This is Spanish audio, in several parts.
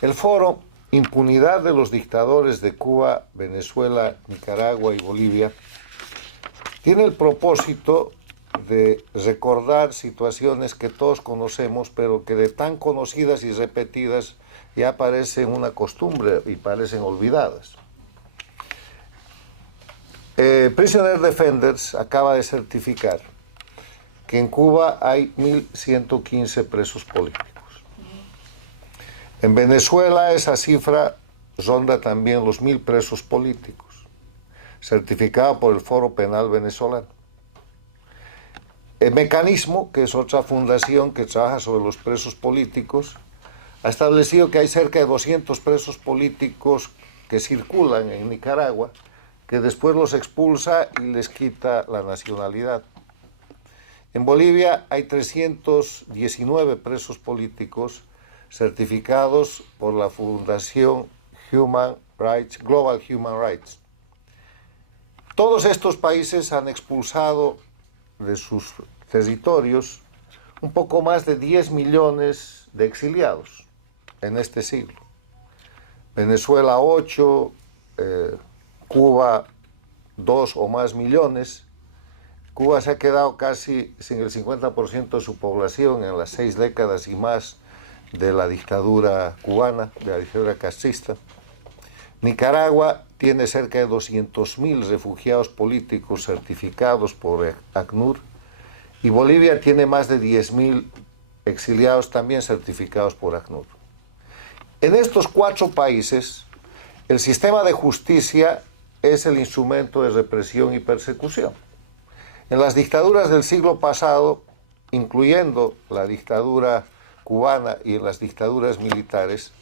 El foro Impunidad de los dictadores de Cuba, Venezuela, Nicaragua y Bolivia tiene el propósito de recordar situaciones que todos conocemos, pero que de tan conocidas y repetidas ya parecen una costumbre y parecen olvidadas. Prisoner Defenders acaba de certificar que en Cuba hay 1.115 presos políticos. En Venezuela esa cifra ronda también los 1.000 presos políticos, certificado por el Foro Penal Venezolano. El Mecanismo, que es otra fundación que trabaja sobre los presos políticos, ha establecido que hay cerca de 200 presos políticos que circulan en Nicaragua, que después los expulsa y les quita la nacionalidad. En Bolivia hay 319 presos políticos certificados por la Fundación Global Human Rights. Todos estos países han expulsado de sus territorios un poco más de 10 millones de exiliados en este siglo. Venezuela 8, Cuba 2 o más millones. Cuba se ha quedado casi sin el 50% de su población en las 6 décadas y más de la dictadura cubana, de la dictadura castrista. Nicaragua tiene cerca de 200.000 refugiados políticos certificados por ACNUR y Bolivia tiene más de 10.000 exiliados también certificados por ACNUR. En estos 4 países, el sistema de justicia es el instrumento de represión y persecución. En las dictaduras del siglo pasado, incluyendo la dictadura cubana y en las dictaduras militares,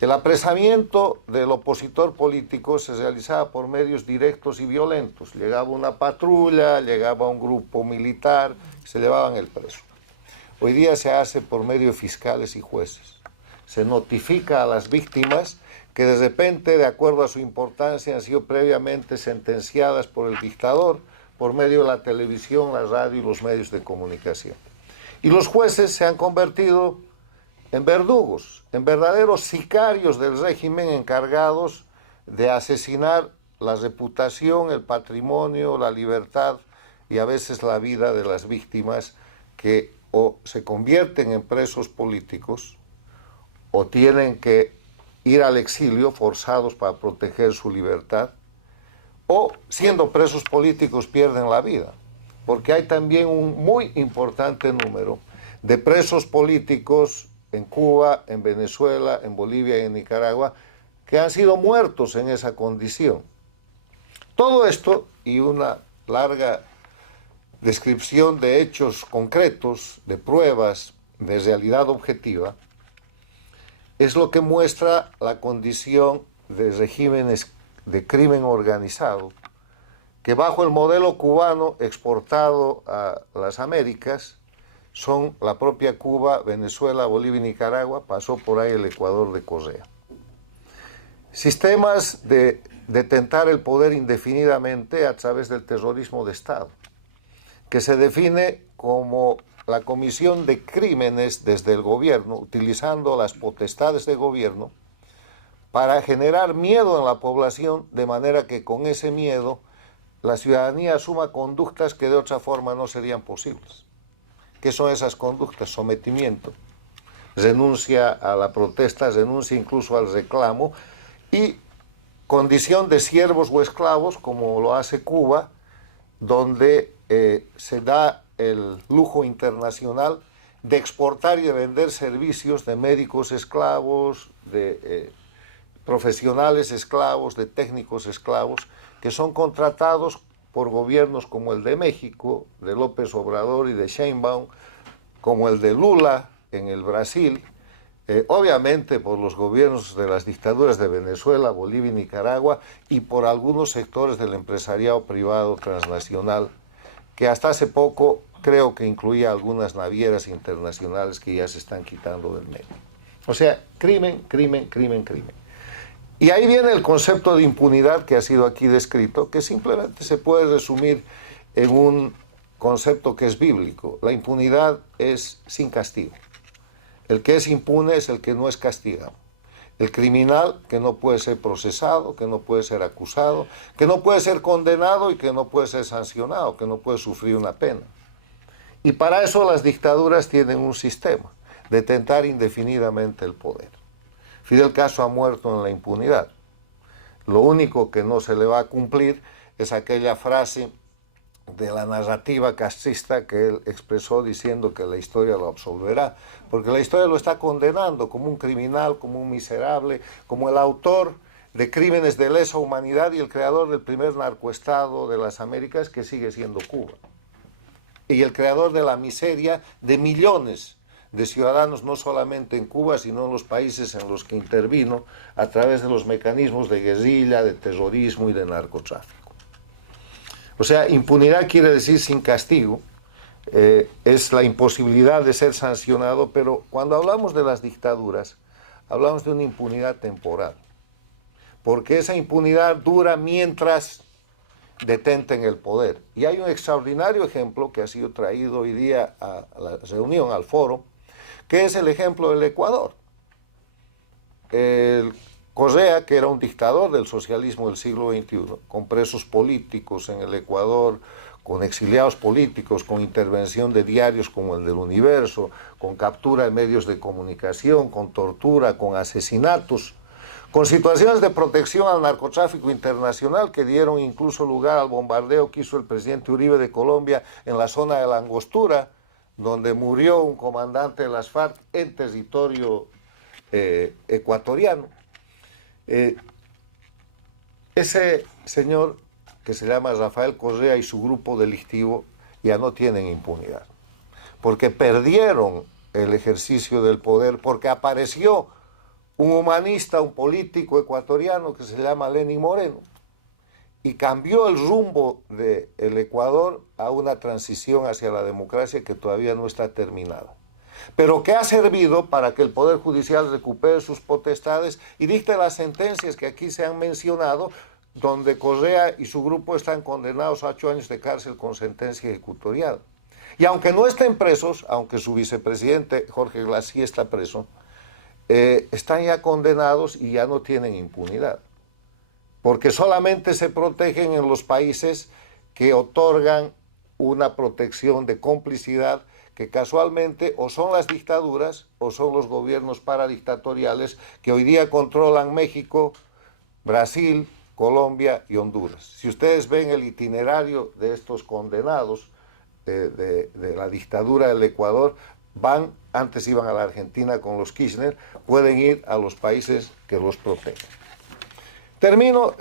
el apresamiento del opositor político se realizaba por medios directos y violentos. Llegaba una patrulla, llegaba un grupo militar, se llevaban el preso. Hoy día se hace por medio de fiscales y jueces. Se notifica a las víctimas que de repente, de acuerdo a su importancia, han sido previamente sentenciadas por el dictador por medio de la televisión, la radio y los medios de comunicación. Y los jueces se han convertido en verdugos, en verdaderos sicarios del régimen encargados de asesinar la reputación, el patrimonio, la libertad y a veces la vida de las víctimas que o se convierten en presos políticos o tienen que ir al exilio forzados para proteger su libertad, o siendo presos políticos pierden la vida, porque hay también un muy importante número de presos políticos en Cuba, en Venezuela, en Bolivia y en Nicaragua que han sido muertos en esa condición. Todo esto y una larga descripción de hechos concretos, de pruebas, de realidad objetiva, es lo que muestra la condición de regímenes de crimen organizado que bajo el modelo cubano exportado a las Américas son la propia Cuba, Venezuela, Bolivia y Nicaragua, pasó por ahí el Ecuador de Correa. Sistemas de detentar el poder indefinidamente a través del terrorismo de Estado, que se define como la comisión de crímenes desde el gobierno, utilizando las potestades de gobierno para generar miedo en la población, de manera que con ese miedo la ciudadanía asuma conductas que de otra forma no serían posibles. ¿Qué son esas conductas? Sometimiento, renuncia a la protesta, renuncia incluso al reclamo y condición de siervos o esclavos, como lo hace Cuba, donde se da el lujo internacional de exportar y de vender servicios de médicos esclavos, de profesionales esclavos, de técnicos esclavos, que son contratados por gobiernos como el de México, de López Obrador y de Sheinbaum, como el de Lula en el Brasil, obviamente por los gobiernos de las dictaduras de Venezuela, Bolivia y Nicaragua, y por algunos sectores del empresariado privado transnacional, que hasta hace poco creo que incluía algunas navieras internacionales que ya se están quitando del medio. O sea, crimen, crimen, crimen, crimen. Y ahí viene el concepto de impunidad que ha sido aquí descrito, que simplemente se puede resumir en un concepto que es bíblico. La impunidad es sin castigo. El que es impune es el que no es castigado. El criminal que no puede ser procesado, que no puede ser acusado, que no puede ser condenado y que no puede ser sancionado, que no puede sufrir una pena. Y para eso las dictaduras tienen un sistema de tentar indefinidamente el poder. Fidel Castro ha muerto en la impunidad. Lo único que no se le va a cumplir es aquella frase de la narrativa castrista que él expresó diciendo que la historia lo absolverá, porque la historia lo está condenando como un criminal, como un miserable, como el autor de crímenes de lesa humanidad y el creador del primer narcoestado de las Américas, que sigue siendo Cuba, y el creador de la miseria de millones de ciudadanos, no solamente en Cuba, sino en los países en los que intervino a través de los mecanismos de guerrilla, de terrorismo y de narcotráfico. O sea, impunidad quiere decir sin castigo, es la imposibilidad de ser sancionado, pero cuando hablamos de las dictaduras, hablamos de una impunidad temporal, porque esa impunidad dura mientras detenten el poder. Y hay un extraordinario ejemplo que ha sido traído hoy día a la reunión, al foro, que es el ejemplo del Ecuador. Correa, que era un dictador del socialismo del siglo XXI, con presos políticos en el Ecuador, con exiliados políticos, con intervención de diarios como el del Universo, con captura de medios de comunicación, con tortura, con asesinatos, con situaciones de protección al narcotráfico internacional que dieron incluso lugar al bombardeo que hizo el presidente Uribe de Colombia en la zona de la Angostura, donde murió un comandante de las FARC en territorio ecuatoriano. Ese señor que se llama Rafael Correa y su grupo delictivo ya no tienen impunidad, porque perdieron el ejercicio del poder, porque apareció un humanista, un político ecuatoriano que se llama Lenín Moreno, y cambió el rumbo del Ecuador a una transición hacia la democracia que todavía no está terminada, pero que ha servido para que el Poder Judicial recupere sus potestades y dicte las sentencias que aquí se han mencionado, donde Correa y su grupo están condenados a 8 años de cárcel con sentencia ejecutorial. Y aunque no estén presos, aunque su vicepresidente Jorge Glassy está preso, están ya condenados y ya no tienen impunidad, porque solamente se protegen en los países que otorgan una protección de complicidad, que casualmente o son las dictaduras o son los gobiernos paradictatoriales que hoy día controlan México, Brasil, Colombia y Honduras. Si ustedes ven el itinerario de estos condenados de la dictadura del Ecuador, antes iban a la Argentina con los Kirchner, pueden ir a los países que los protegen. Termino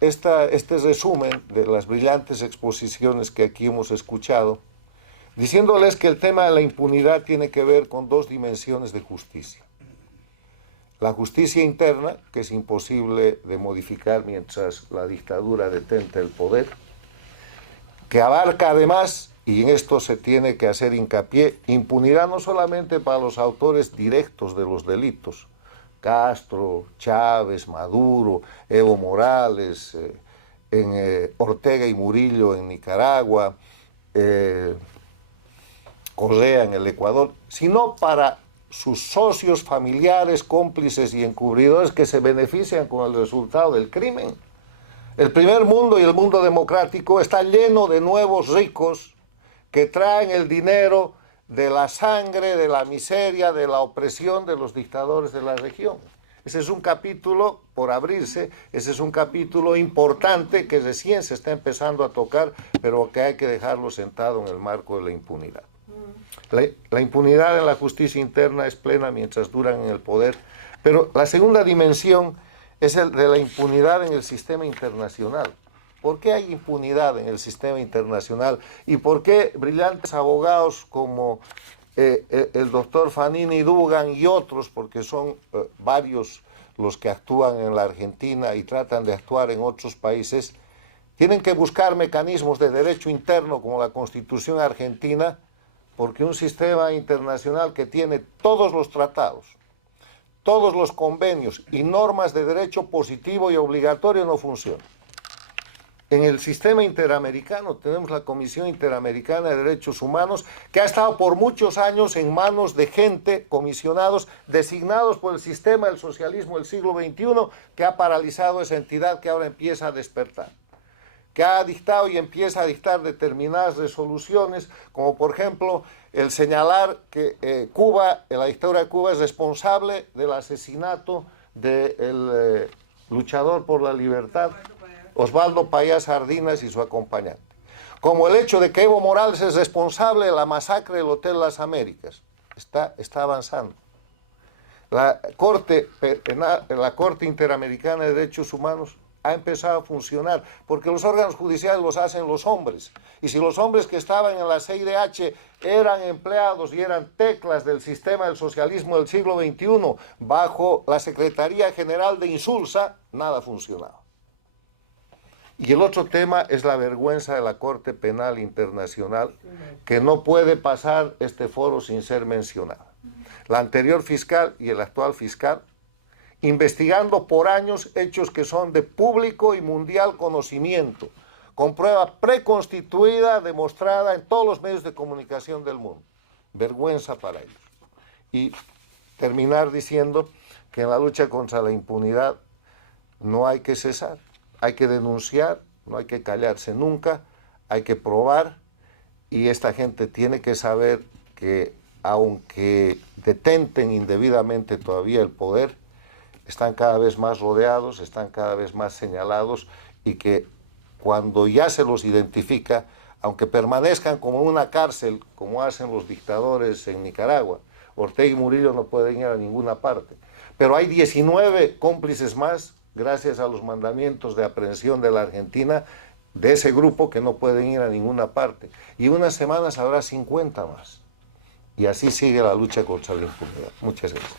este resumen de las brillantes exposiciones que aquí hemos escuchado, diciéndoles que el tema de la impunidad tiene que ver con dos dimensiones de justicia. La justicia interna, que es imposible de modificar mientras la dictadura detente el poder, que abarca además, y en esto se tiene que hacer hincapié, impunidad no solamente para los autores directos de los delitos, Castro, Chávez, Maduro, Evo Morales, Ortega y Murillo en Nicaragua, Correa en el Ecuador, sino para sus socios familiares, cómplices y encubridores que se benefician con el resultado del crimen. El primer mundo y el mundo democrático está lleno de nuevos ricos que traen el dinero de la sangre, de la miseria, de la opresión de los dictadores de la región. Ese es un capítulo por abrirse, ese es un capítulo importante que recién se está empezando a tocar, pero que hay que dejarlo sentado en el marco de la impunidad. La impunidad en la justicia interna es plena mientras duran en el poder, pero la segunda dimensión es el de la impunidad en el sistema internacional. ¿Por qué hay impunidad en el sistema internacional? ¿Y por qué brillantes abogados como el doctor Fanini Dugan y otros, porque son varios los que actúan en la Argentina y tratan de actuar en otros países, tienen que buscar mecanismos de derecho interno como la Constitución argentina, porque un sistema internacional que tiene todos los tratados, todos los convenios y normas de derecho positivo y obligatorio no funciona? en el sistema interamericano tenemos la Comisión Interamericana de Derechos Humanos, que ha estado por muchos años en manos de gente, comisionados, designados por el sistema del socialismo del siglo XXI, que ha paralizado esa entidad que ahora empieza a despertar, que ha dictado y empieza a dictar determinadas resoluciones, como por ejemplo el señalar que Cuba, la dictadura de Cuba, es responsable del asesinato del luchador por la libertad, Osvaldo Payá Sardinas, y su acompañante. Como el hecho de que Evo Morales es responsable de la masacre del Hotel Las Américas. Está avanzando. La Corte Interamericana de Derechos Humanos ha empezado a funcionar, porque los órganos judiciales los hacen los hombres. Y si los hombres que estaban en la CIDH eran empleados y eran teclas del sistema del socialismo del siglo XXI, bajo la Secretaría General de Insulsa, nada funcionaba. Y el otro tema es la vergüenza de la Corte Penal Internacional, que no puede pasar este foro sin ser mencionada. La anterior fiscal y el actual fiscal, investigando por años hechos que son de público y mundial conocimiento, con prueba preconstituida, demostrada en todos los medios de comunicación del mundo. Vergüenza para ellos. Y terminar diciendo que en la lucha contra la impunidad no hay que cesar. Hay que denunciar, no hay que callarse nunca, hay que probar, y esta gente tiene que saber que aunque detenten indebidamente todavía el poder, están cada vez más rodeados, están cada vez más señalados, y que cuando ya se los identifica, aunque permanezcan como en una cárcel, como hacen los dictadores en Nicaragua, Ortega y Murillo no pueden ir a ninguna parte, pero hay 19 cómplices más, gracias a los mandamientos de aprehensión de la Argentina, de ese grupo, que no pueden ir a ninguna parte. Y en unas semanas habrá 50 más. Y así sigue la lucha contra la impunidad. Muchas gracias.